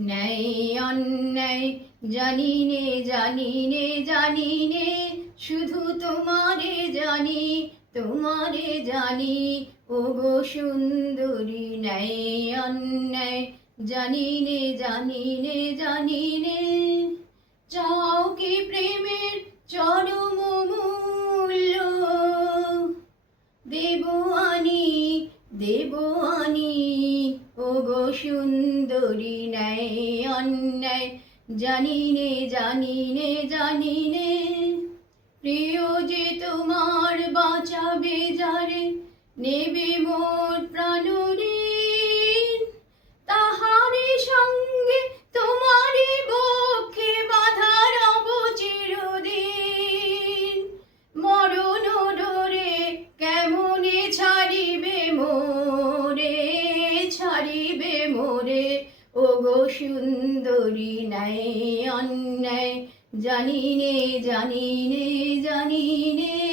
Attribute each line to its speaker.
Speaker 1: ন্যায় অন্যায় জানি নে জানি নে জানি নে শুধু তোমারে জানি তোমারে জানি ও গো সুন্দরী ন্যায়, অন্যায় জানি নে জানি নে জানি নে চাও কি প্রেমের চরম মূল্য? দেব আনি, দেব সুন্দরী নেয় অন্যায় জানি নে জানি নে জানি নে প্রিয় যে তোমার বাঁচাবে, যারে নেবে মোর প্রাণরীন ও গো সুন্দরী নাই অন্যায় জানি নে জানি নে জানি নে।